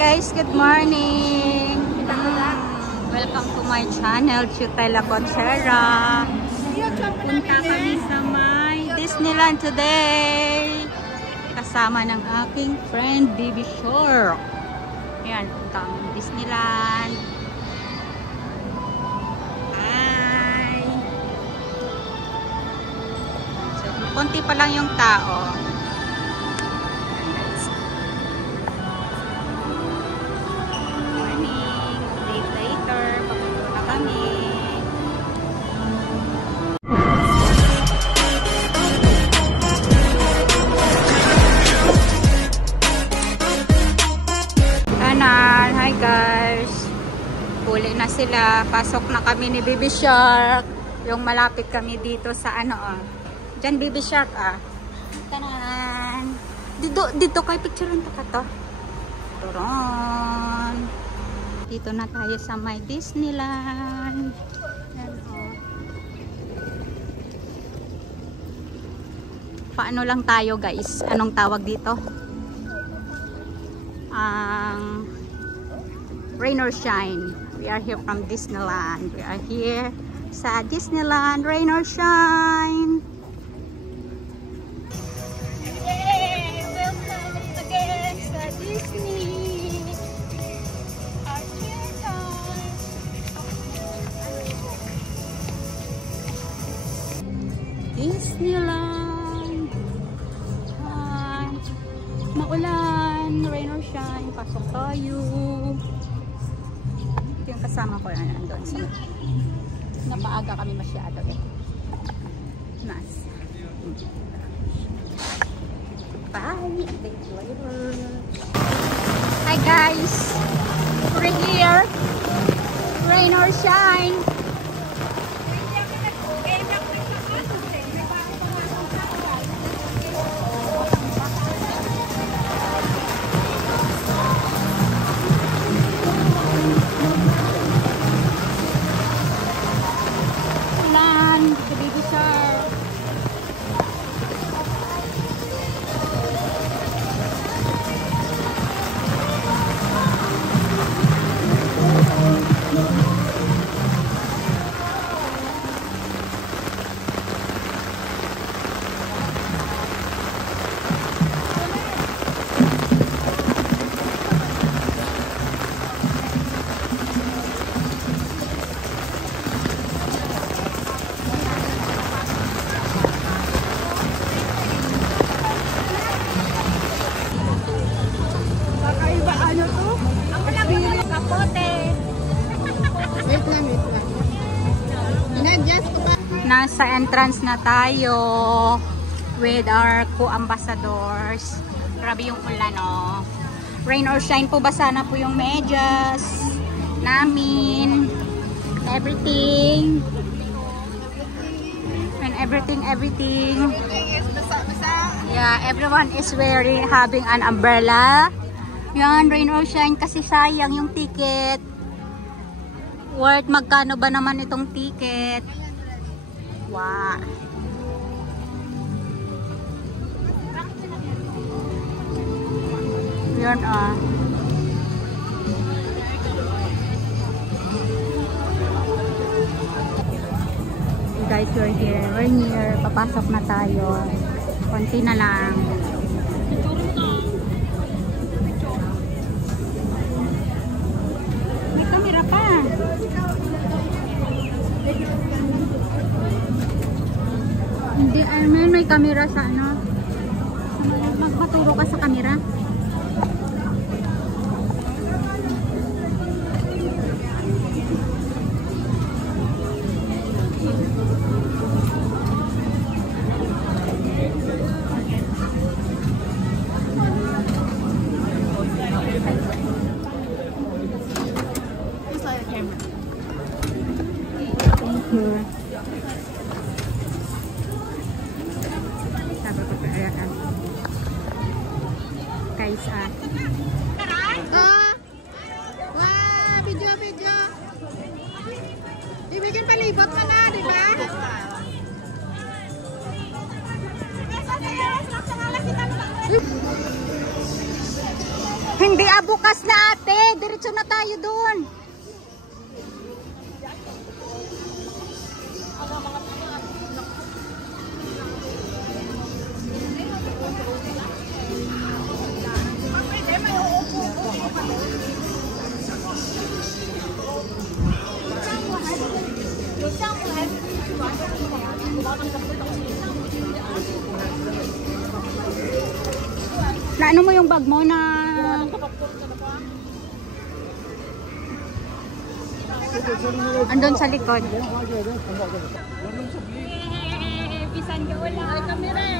Guys, good morning. Welcome to my channel, Chutela Conchera. Punta kami sa may Disneyland today. Kasama ng aking friend, Baby Shore. Ayan, punta kami Disneyland. Hi! So, konti pa lang yung tao. Hi guys, huli na sila. Pasok na kami ni Baby Shark. Yung malapit kami dito sa ano Diyan Baby Shark Tanan. Dito kay picturean to ka to. Turon. Dito na tayo sa may Disneyland. Yan, Paano lang tayo guys? Anong tawag dito? Rain or shine. We are here from Disneyland. We are here sa Disneyland, rain or shine. Yay! Welcome again sa Disney. Our time. Disneyland. Maulan, rain or shine. Pasok tayo. Yung kasama ko na nandun sa napaaga kami masyado nice. Bye, thank you later. Hi guys, we're here, rain or shine. Nasa entrance na tayo with our co-ambassadors. Grabe yung ulan, Rain or shine po, basa na po yung medyas namin. Everything. And everything. Yeah, everyone is having an umbrella. Yan, rain or shine kasi sayang yung ticket. Worth magkano ba naman itong ticket? Wow. Yan guys, we're here. We're near. Papasok na tayo. Konti na lang. May camera pa. Hindi, may camera sa magpaturo ka sa camera. Thank you. Guys, wah, video. Dibikin palibot mo na, di ba? Di bukas na ate. Diretso na tayo doon. Na ano mo yung bag mo na andun sa likod. Bisan ka wala. Ay, kamera.